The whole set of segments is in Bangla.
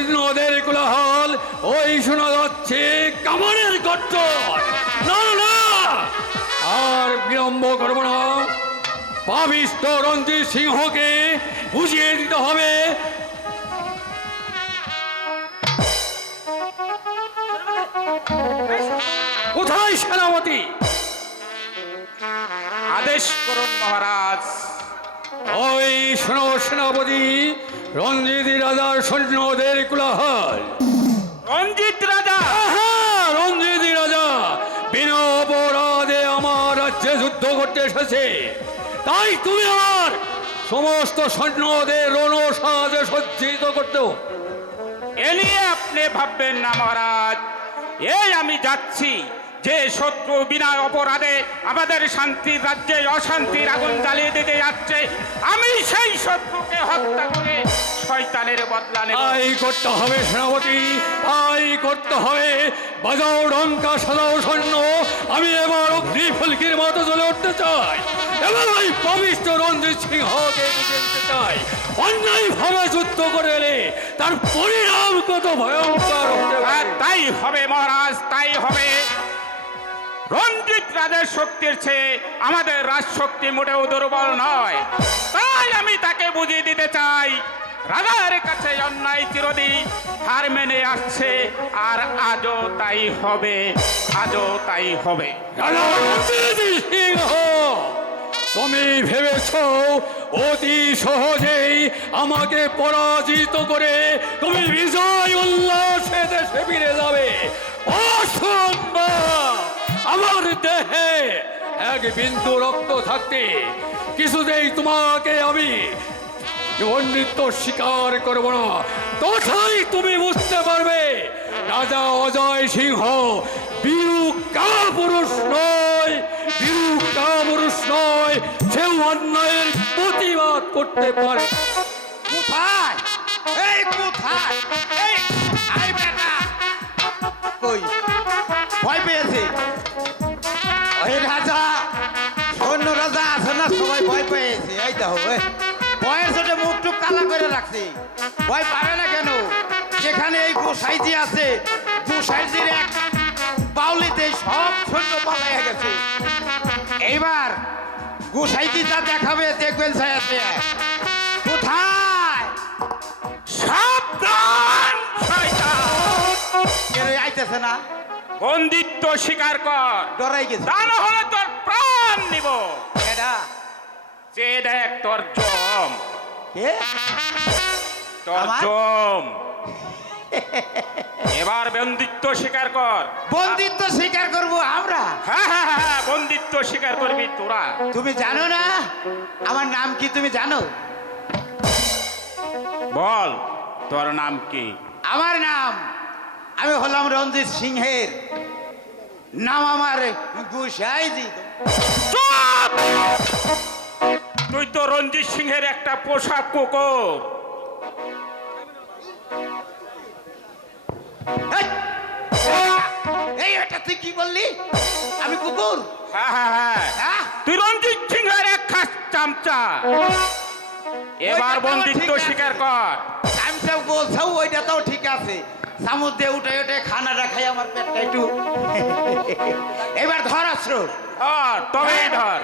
সৈন্যদের কোলাহল, ওই শোনা যাচ্ছে কামানের গর্জন। না না, আর বিলম্ব করব না, পাপিষ্ঠ রঞ্জিত সিংহকে বুঝিয়ে দিতে হবে। কোথায় সেনাপতি? আদেশ করুন মহারাজ। ওই শোনো সেনাপতি, রঞ্জিত রাজার সৈন্যদের কোলাহল। রঞ্জিত রাজা? হ্যাঁ, রঞ্জিত রাজা বিনা অপরাধে আমার রাজ্যে যুদ্ধ করতে এসেছে। তাই তুমি আমার সমস্ত সৈন্যদের রণসাজে সজ্জিত করতে। এ নিয়ে আপনি ভাববেন না মহারাজ। এই আমি যাচ্ছি, যে শত্রু বিনা অপরাধে আমাদের শান্তির রাজ্যে অশান্তির আগুন জ্বালিয়ে দিতে যাচ্ছে, আমি সেই শত্রুকে হত্যা করে শয়তানের বদলা নেব। তাই করতে হবে সেনাপতি, তাই করতে হবে। বাজাও ডঙ্কা, সাজাও সৈন্য। আমি এবার অগ্নিফুলকির মতো জ্বলে উঠতে চাই। এবার ওই পবিত্র রঞ্জিত সিংহকে বুঝিয়ে দিতে চাই, অন্যায়ভাবে যুদ্ধ করে এলে তার পরিণাম কত ভয়ঙ্কর হতে পারে। তাই হবে মহারাজ, তাই হবে। রঞ্জিত রাজের শক্তির চেয়ে আমাদের রাজশক্তি মোটেও দুর্বল নয়। তাই আমি তাকে বুঝিয়ে দিতে চাই, রাজার কাছে অন্যায় চিরদিন হার মেনে আসছে, আর আজও তাই হবে, আজও তাই হবে। রাজা রঞ্জিত সিংহ, তুমি ভেবেছ অতি সহজেই আমাকে পরাজিত করে তুমি বিজয় উল্লাসে দেশে ফিরে যাবে? অসম্ভব! আমার দেহে এক বিন্দু রক্ত থাকতে কিছুতেই তোমাকে আমি বন্দিত্ব স্বীকার করব না। তথাই তুমি বুঝতে পারবে রাজা অজয় সিংহ বীরু কাপুরুষ নয়, বীরু কাপুরুষ নয়, সে অন্যায়ের প্রতিবাদ করতে পারে। কোথায়? এই কোথায়? এই আই বেটা কই? ভয় পেয়েছে ওই রাজা, সৈন্য রাজা আছে না, সবাই ভয় পেয়েছে। এই দেখো ভয়ের চোটে মুখ টুক কালা করে রাখছে। ভয় পাবে না কেন? যেখানে এই গোসাইজি আছে, গোসাইজির এক বাউলিতে সব সৈন্য পালাইয়া গেছে। এইবার গোসাইজি যা দেখাবে দেখবেন ছায়াতে। কোথায়? সাবধান শয়তান! কেন আইতেছে না? বন্দিত্ব স্বীকার কর, ডরাই গেছে। তা না হলে তোর প্রাণ নিব। এটা যে দেখ তোর জম, কে? তোর আমার? জম। এবার বন্দিত্ব স্বীকার কর। বন্দিত্ব স্বীকার করব আমরা? হ্যাঁ হ্যাঁ হ্যাঁ, বন্দিত্ব স্বীকার করবি তোরা। তুমি জানো না আমার নাম কি? তুমি জানো? বল, তোর নাম কি? আমার নাম, আমি হলাম রঞ্জিত সিংহের নাম, আমার গোসাইজি। চুপ! তুই তো রঞ্জিত সিংহের একটা পোশাক কুকুর। এই এটা তুই কি বললি? আমি কুকুর? হ্যাঁ হ্যাঁ হ্যাঁ, হ্যাঁ? তুই রঞ্জিত সিংহের এক খাস চামচা। এবার বন্দিত্ব স্বীকার কর। আমি সব বলছাও, ওইটা তো ঠিক আছে। সামুদ দিয়ে উঠে উঠে খানাটা খাই আমার পেটটা একটু। এবার ধর আশ্রয়। ধর, তবেই ধর।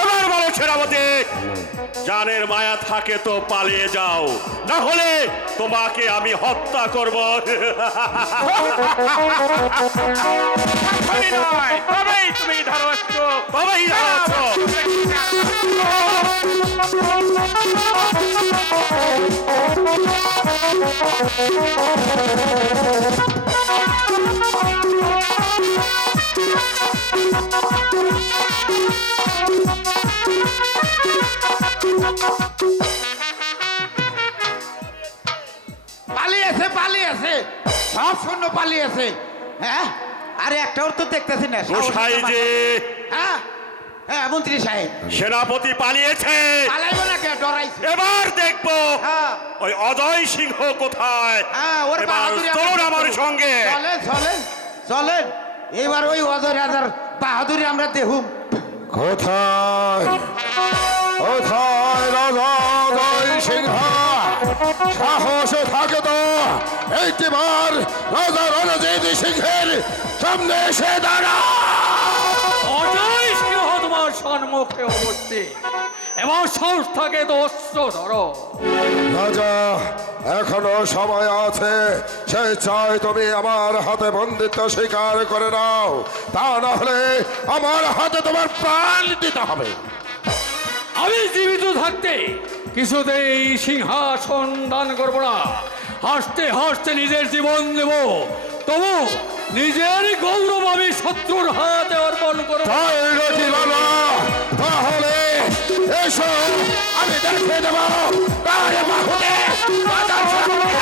এবার বলো সেনাপতি, জানের মায়া থাকে তো পালিয়ে যাও, না হলে তোমাকে আমি হত্যা করব। আমি নয়, তবেই তুমি ধরো একটু, তবেই ধরো। পালিয়েছে, পালিয়েছে, সব সৈন্য পালিয়েছে। হ্যাঁ, আরে একটাও তো দেখতেছি না। গোসাই যে, হ্যাঁ, হ্যাঁ মন্ত্রী সাহেব। সেনাপতি পালিয়েছে। পালাইবো না কে, ডরাইছে। এবার দেখবো হ্যাঁ ওই অজয় সিংহ কোথায়। হ্যাঁ, ওর এবার বাহাদুরি আমরা চলুন দেখবো। আমার সঙ্গে। চলেন চলেন চলেন, এবার ওই অজয় রাজার বাহাদুরি আমরা দেখুম। কোথায় কোথায় রাজা জয় সিংহ? সাহস থাকে তো এইবার রাজা রণজিৎ সিংহের সামনে এসে দাঁড়া। অজয় সিংহ তোমার সম্মুখে অবস্থিত, এবং সাহস থাকে তো অস্ত্র ধরো। রাজা এখনো সময় আছে, সে চাই তুমি আমার হাতে বন্দিত্ব স্বীকার করে নাও, তা না হলে আমার হাতে তোমার প্রাণ দিতে হবে। আমি জীবিত থাকতে কিছুতেই সিংহাসন দান করবো না। হাসতে হাসতে নিজের জীবন দেব, তবু নিজের গৌরব আমি শত্রুর হাতে অর্পণ করবো। তাই নাকি বাবা? তাহলে এসো, আমি দেখে দেব তার বাহুতে রাজার সামনে।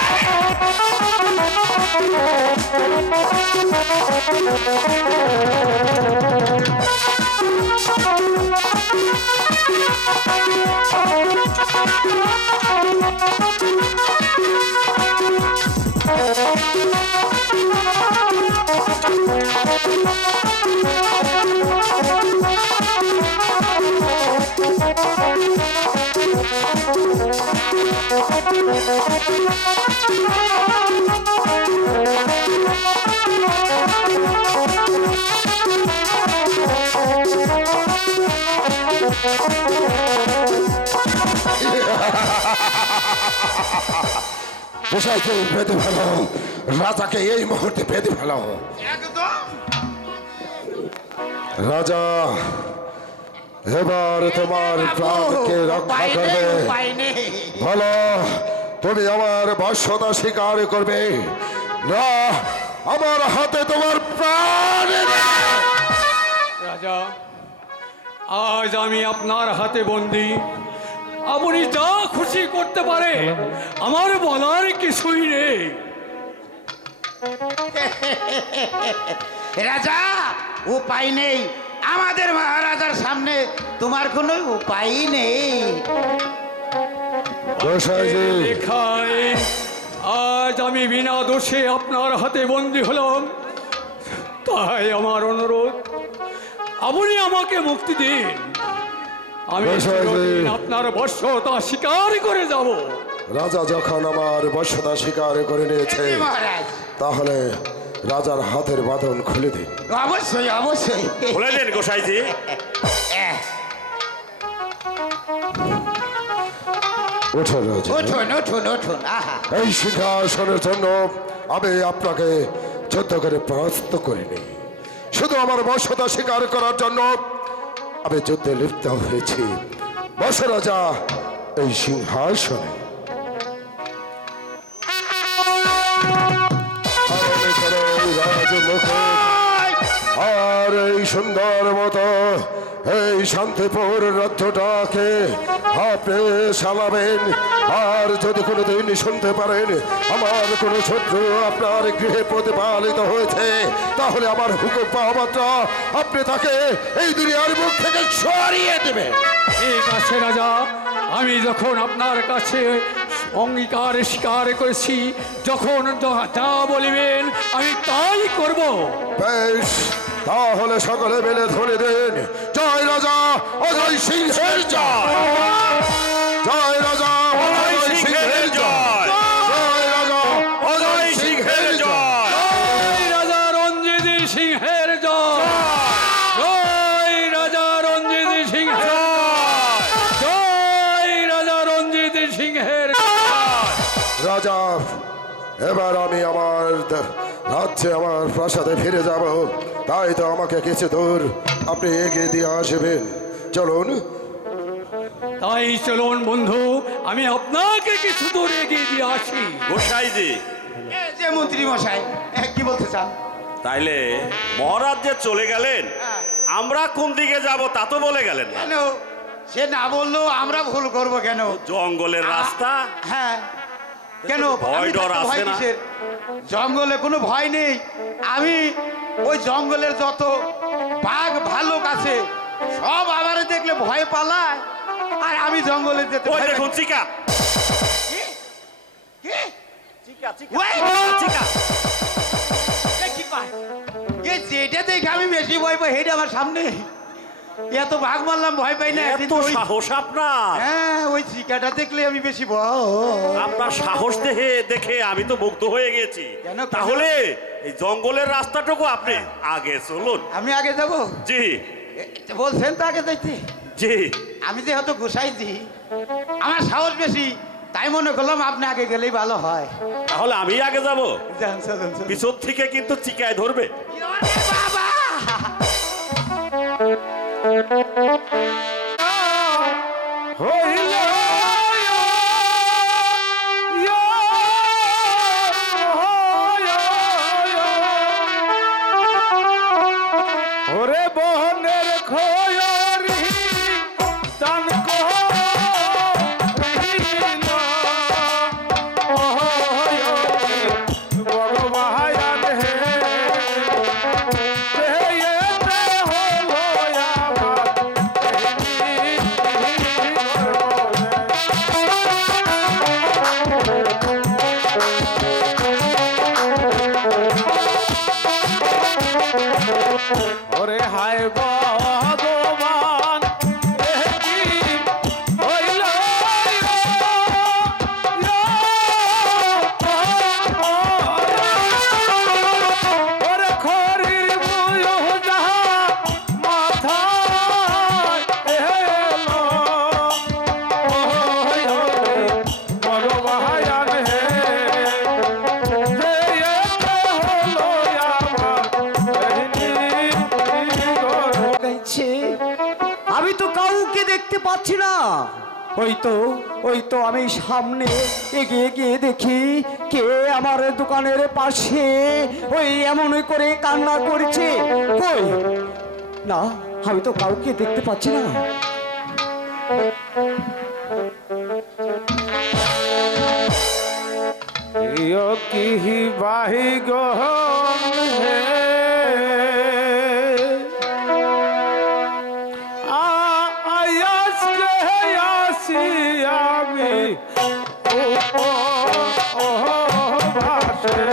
গোসাইকে বেঁধে ফেলো, রাজাকে এই মুহূর্তে বেঁধে ফেলো। একদম রাজা এবার তোমার প্রাণকে রক্ষা উপায় নেই, করবে। উপায় নেই। বলো, তুমি আমার বশ্যতা স্বীকার করবে না আমার হাতে তোমার প্রাণ দেবে? রাজা, আজ আমি আপনার হাতে বন্দি, আপনি যা খুশি করতে পারে, আমার বলার কিছুই নেই। রাজা উপায় নেই, আমাদের মহারাজার সামনে তোমার কোনো উপায় নেই। গোসাইজি, লেখায় আজ আমি বিনা দোষে আপনার হাতে বন্দি হলাম, তাই আমার অনুরোধ, আপনি আমাকে মুক্তি দিন। আমি চিরদিন আপনার বশ্যতা স্বীকার করে যাব। রাজা যখন আমার বশ্যতা স্বীকার করে নিয়েছে, মহারাজ তাহলে রাজার হাতের বাঁধন খুলে দিন। অবশ্যই অবশ্যই। খুলে দিন গোসাইজি। এহ, উঠুন রাজা। উঠুন উঠুন উঠুন। আহা, এই সিংহাসনের জন্য আমি আপনাকে যুদ্ধ করে পরাস্ত করিনি, শুধু আমার বশ্যতা স্বীকার করার জন্য আমি যুদ্ধে লিপ্ত হয়েছি। বস রাজা এই সিংহাসনে। ধারণ করো এই রাজমুকুট, আর এই সুন্দর মতো এই শান্তিপুর রাজ্যটাকে আপনি চালাবেন। আর যদি কোনোদিন শুনতে পারেন আমার কোনো শত্রু আপনার গৃহে প্রতিপালিত হয়েছে, তাহলে আমার হুকুম পাওয়া মাত্র আপনি তাকে এই দুনিয়ার মুখ থেকে সরিয়ে দেবেন। ঠিক আছে রাজা, আমি যখন আপনার কাছে অঙ্গীকার স্বীকার করেছি, যখন যা বলিবেন আমি তাই করব। বেশ, তাহলে সকলে মিলে ধরে দেন জয় রাজা অজয় সিংহের জয়, জয় রাজা অজয় সিংহের জয়, জয় রাজা অজয় সিংহের জয়। জয় রাজা রঞ্জিত সিংহের জয়, জয় রাজা রঞ্জিত সিংহের জয়, জয় রাজা রঞ্জিত সিংহের জয়। রাজা, এবার আমি আমার রাজ্যে আমার প্রাসাদে ফিরে যাব, তাই তো আমাকে কিছু দূর আপনি এগিয়ে দিয়ে আসবেন। চলুন। তাই চলুন বন্ধু, আমি আপনাকে কিছু দূর এগিয়ে দিয়ে আসি। গোসাইজি, এই যে মন্ত্রী মশাই, কি বলতে চান? তাইলে মহারাজ যে চলে গেলেন, আমরা কোন দিকে যাব তা তো বলে গেলেন না। কেন সে না বললেও আমরা ভুল করব কেন? জঙ্গলের রাস্তা, হ্যাঁ, কেন ভয় আমি ডর থাকতে ভয় আছে না? কিসের? জঙ্গলে কোনো ভয় নেই। আমি ওই জঙ্গলের যত বাঘ ভালুক আছে সব আমারে দেখলে ভয় পালায় আর আমি জঙ্গলে যেতে ওই ভয় দেখুন চিকা পাই। কি? চিকা চিকা ওই! চিকা এ কি কয়? এ যেটা দেখে আমি বেশি ভয় পাই সেটা আমার সামনে এত ভাগ মারলাম ভয় পাই না এত কিন্তু ওই- সাহস আপনার হ্যাঁ ওই চিকাটা দেখলে আমি বেশি ভয় আপনার সাহস দেখে দেখে আমি তো মুগ্ধ হয়ে গেছি কেন? তাহলে এই জঙ্গলের রাস্তাটুকু আপনি আগে চলুন আমি আগে যাবো জি বলছেন তো আগে যাইতে জি আমি যেহেতু গুছাইছি আমার সাহস বেশি তাই মনে করলাম আপনি আগে গেলেই ভালো হয় তাহলে আমি আগে যাব যান, চলুন, চলুন। পিছন থেকে কিন্তু চিকায় ধরবে ওরে বাবা! ওরে বহনের খয়রি দান করিল বড় বাহায়ান হে এতে হলো ওরে হায় ভগবান এ কি হইল ওরে খরির বুয়ো যাহা মাথায় এলো বড় বাহায়ান হে আমি তো কাউকে দেখতে পাচ্ছি না। ওই তো আমি সামনে এগিয়ে গিয়ে দেখি কে আমার দোকানের পাশে ওই এমন করে কান্না করছে। কই না, আমি তো কাউকে দেখতে পাচ্ছি না। কি বাহি গহন হে আয়াসকে আসি আমি ও ভাসতে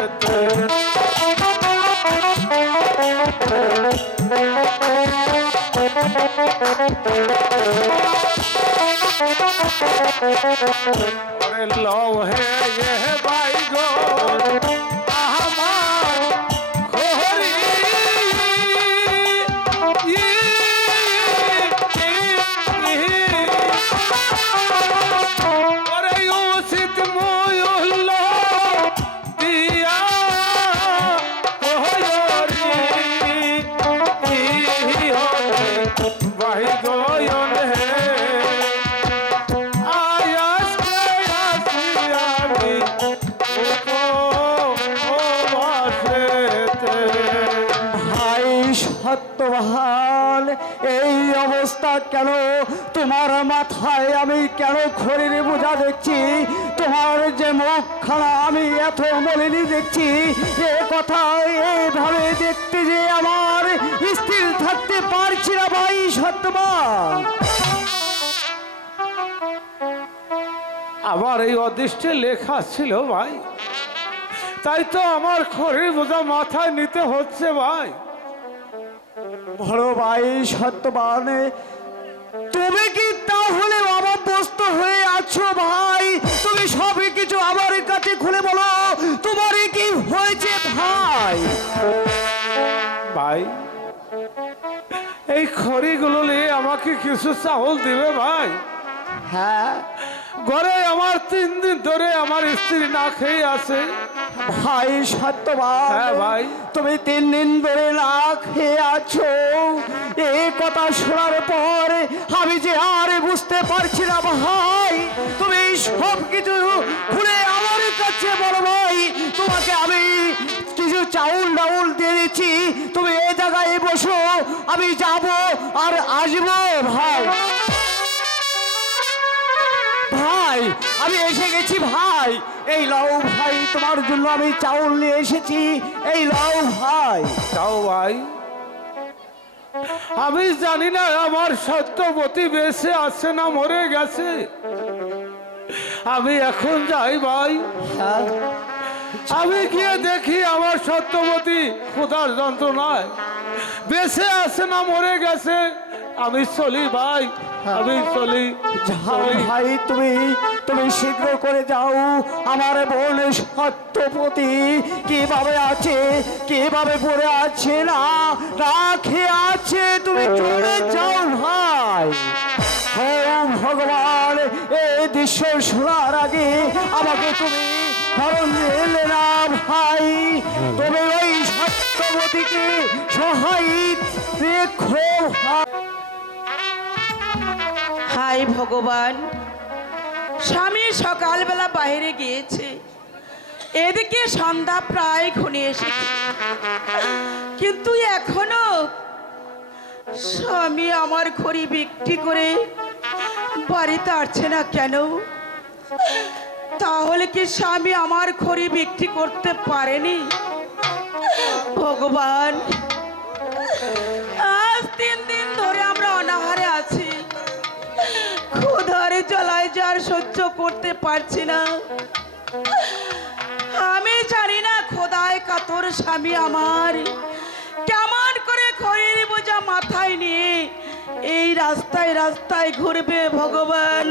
ওরে লও হে এ ভাই গো আমার খোরি ওরে উচিত ময়ূল দিয়া কোহরি ভাই গয়ন হে ভাই সত্যবান, এই অবস্থা কেন? তোমার মাথায় আমি কেন খড়ির বোঝা দেখছি? তোমার যে মুখখানা আমি এত মলিনী দেখছি, এ কথা এইভাবে দেখতে যে আমার স্থির থাকতে পারছি না ভাই সত্যবান। আমার এই অদৃষ্টে লেখা ছিল ভাই, তাই তো আমার খড়ির বোঝা মাথায় নিতে হচ্ছে ভাই। বড় ভাই সত্যবান, তুমি কি তাহলে অবস্থ হয়ে আছো ভাই? তুমি সবই কিছু আমার কাছে খুলে বলো, তোমার কি হয়েছে ভাই? ভাই এই খড়িগুলো নিয়ে আমাকে কিছু চাউল দিবে ভাই? হ্যাঁ ঘরে আমার 3 দিন ধরে আমার স্ত্রী না খেয়ে আছে। ভাই সত্যবান, হ্যাঁ ভাই। তুমি 3 দিন ধরে না খেয়ে আছো, এই কথা শোনার পর আমি যে আর বুঝতে পারছি না ভাই। তুমি সব কিছু খুলে আমার কাছে বলো ভাই। তোমাকে আমি কিছু চাউল ডাউল দিয়ে দিচ্ছি, তুমি এই জায়গায় বসো, আমি যাব আর আসবো ভাই। ভাই আমি এসে গেছি ভাই, এই লাও ভাই, তোমার জন্য আমি চাউল নিয়ে এসেছি, এই লাও ভাই। তাও ভাই আমি জানি না আমার সত্যবতী বেঁচে আছে না মরে গেছে। আমি এখন যাই ভাই, হ্যাঁ, আমি গিয়ে দেখি আমার সত্যবতী ক্ষুধার যন্ত্রণায় বেঁচে আছে না মরে গেছে। আমি চলি ভাই, আমি চলি। যাও ভাই, তুমি শীঘ্র করে যাও। আমার বোন সত্যপতি কিভাবে আছে, কিভাবে পড়ে আছে, না রাখে আছে, তুমি চলে যাও ভাই। ও ভগবান, এই দৃশ্য শোনার আগে আমাকে তুমি কারণ এলে না ভাই। তুমি ওই সত্যবতীকে সহায় রেখো ভাই। হাই ভগবান, স্বামী সকালবেলা বাইরে গিয়েছে, এদিকে সন্ধ্যা প্রায় ঘনিয়ে এসেছে, কিন্তু এখনো স্বামী আমার ঘড়ি বিক্রি করে বাড়িতে আসছে না কেন? তাহলে কি স্বামী আমার ঘড়ি বিক্রি করতে পারেনি? ভগবান, আজ 3 দিন ধরে আমরা অনাহারে আছি, ক্ষুধারে জ্বালায় যার সহ্য করতে পারছি না। আমি জানি না খোদায় কাতর স্বামী আমার কেমন করে খড়ির বোঝা মাথায় নিয়ে এই রাস্তায় রাস্তায় ঘুরবে। ভগবান,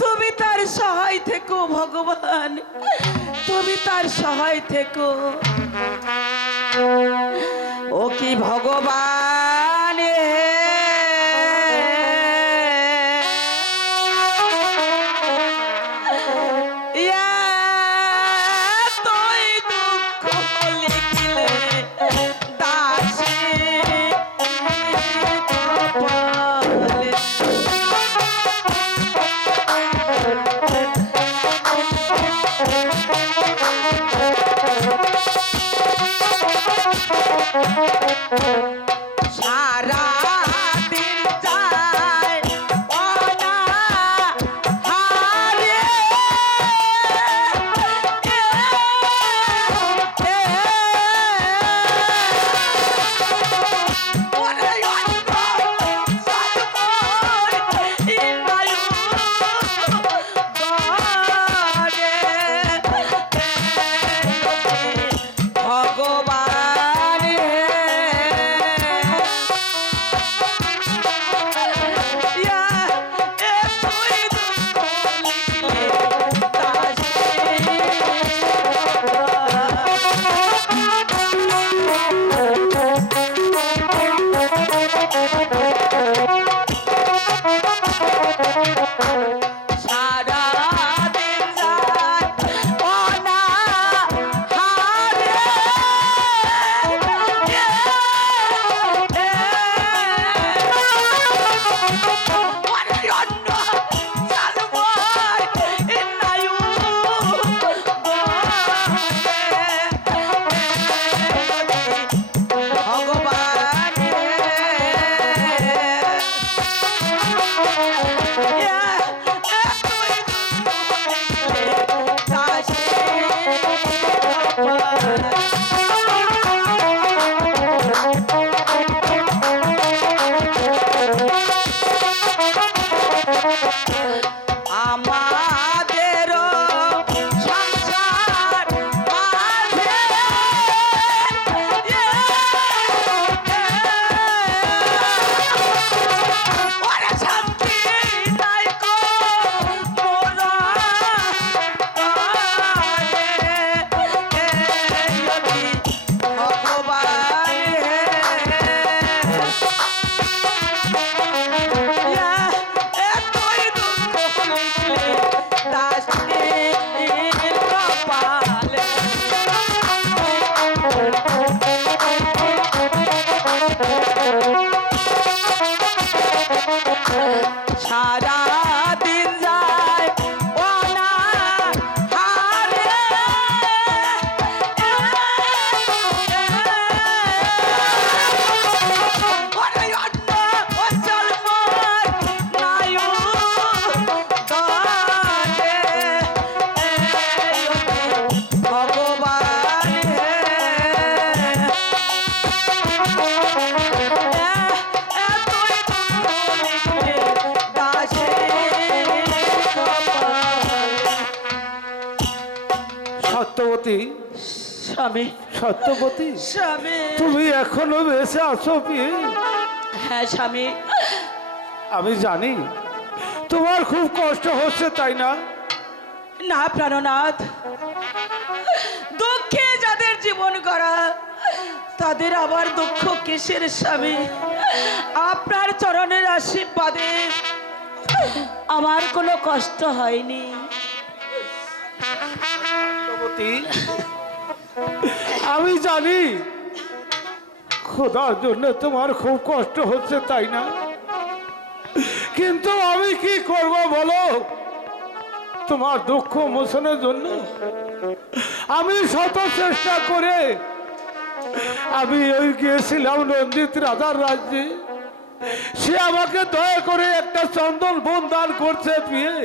তুমি তার সহায় থেকো, ভগবান তুমি তার সহায় থেকো। ও কি ভগবান, তুই দুঃখ লিখিলে দাসী কপালে। সারা দিন যায় অনাহারে, ওরে অন্ধ সাধুর ইন্দ্রায়ু গণে। ভগবান, সারা দিন যায় অনাহারে, ওরে অন্ধ সাধুর ইন্দ্রায়ু গণে। ভগবান, আমাদের সংসার মাঝে ওরে শান্তি নাই কো মোরা সারা দিন যায় অনাহারে, ওরে অন্ন অচল মোর নায়ু গণে। ভগবান, সত্যবতী, স্বামী সত্যবতী, স্বামী তুমি এখনো বেঁচে আছো পিয়ে? হ্যাঁ স্বামী, আমি জানি তোমার খুব কষ্ট হচ্ছে, তাই না? না প্রাণনাথ, দুঃখে যাদের জীবন গড়া তাদের আবার দুঃখ কিসের স্বামী? আপনার চরণের আশীর্বাদে আমার কোনো কষ্ট হয়নি। সত্যবতী, আমি জানি খোদার জন্য তোমার খুব কষ্ট হচ্ছে, তাই না? কিন্তু আমি কি করব বলো? তোমার দুঃখ মোচনের জন্য আমি শত চেষ্টা করে আমি ওই গিয়েছিলাম রঞ্জিত রাজার রাজ্যে। সে আমাকে দয়া করে একটা চন্দন বন দান করছে বিয়ে।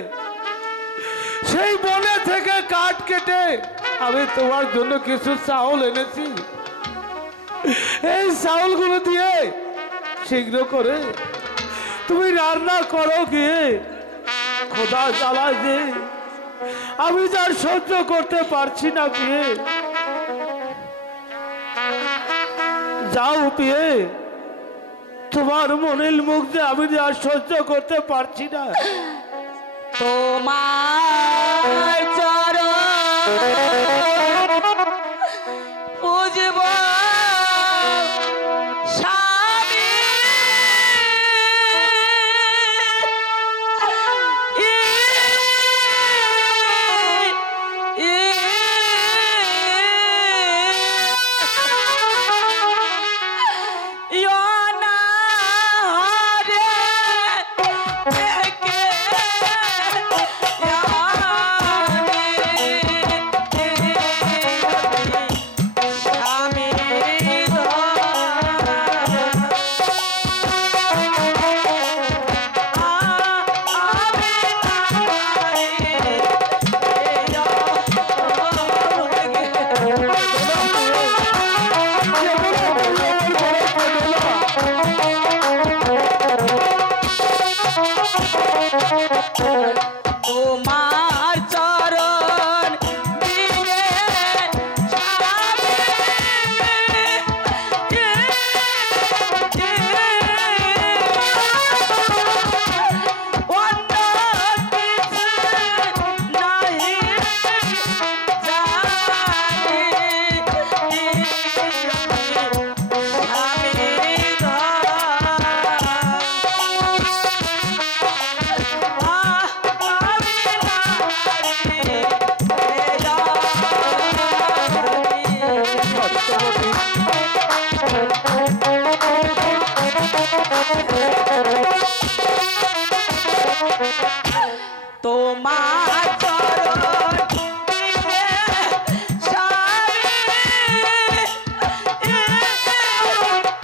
সেই বনে থেকে কাঠ কেটে আমি তোমার জন্য কিছু চাউল এনেছি। এই চাউলগুলো দিয়ে শীঘ্র করে তুমি রান্না করো গিয়ে। খোদা জ্বালায় যে আমি যার সহ্য করতে পারছি না বিয়ে। যাও বিয়ে, তোমার মনের মুখ যে আমি যে আর সহ্য করতে পারছি না। তোমার চরণ পুজব স্বামী, তোমার চরণ বিনে অন্য কিছু নাহি তোমার চরণ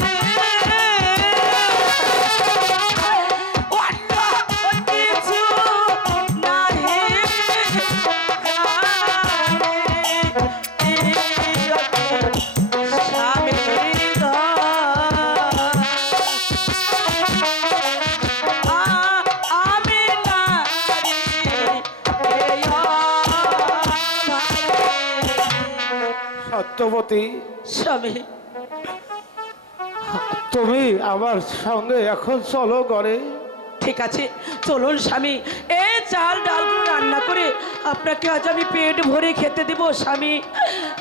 বিনে অন্য কিছু নাহি স্বামী আমি নারী সত্যবতী, স্বামী, তুমি আমার সঙ্গে এখন চলো ঘরে। ঠিক আছে চলুন স্বামী, এই চাল ডালগুলো রান্না করে আপনাকে আজ আমি পেট ভরে খেতে দিব স্বামী।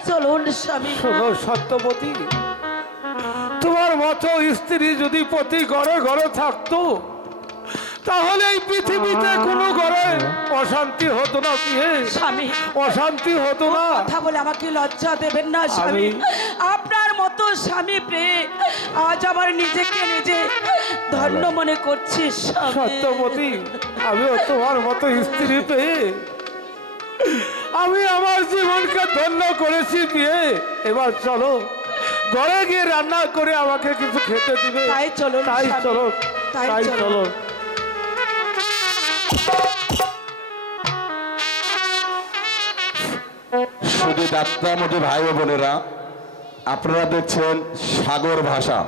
চলুন স্বামী। শোনো সত্যবতী, তোমার মতো স্ত্রী যদি প্রতি ঘরে ঘরে থাকতো তাহলে এই পৃথিবীতে কোনো ঘরে অশান্তি হতো না। বিয়ে স্বামী, অশান্তি হতো না। কথা বলে আমাকে লজ্জা দেবেন না স্বামী। আপনার মতো স্বামী পেয়ে আজ আমার নিজেকে নিজে ধন্য মনে করছি স্বামী। সত্যবতী, আমিও তোমার মতো স্ত্রী পেয়ে আমি আমার জীবনকে ধন্য করেছি। বিয়ে এবার চলো ঘরে গিয়ে রান্না করে আমাকে কিছু খেতে দিবে। তাই চলুন তাই স্বামী, চলো, তাই তাই চলুন। চলো। শুধু ডাক্তার মধ্যে ভাই ও বোনেরা, আপনারা দেখছেন সাগর ভাষা।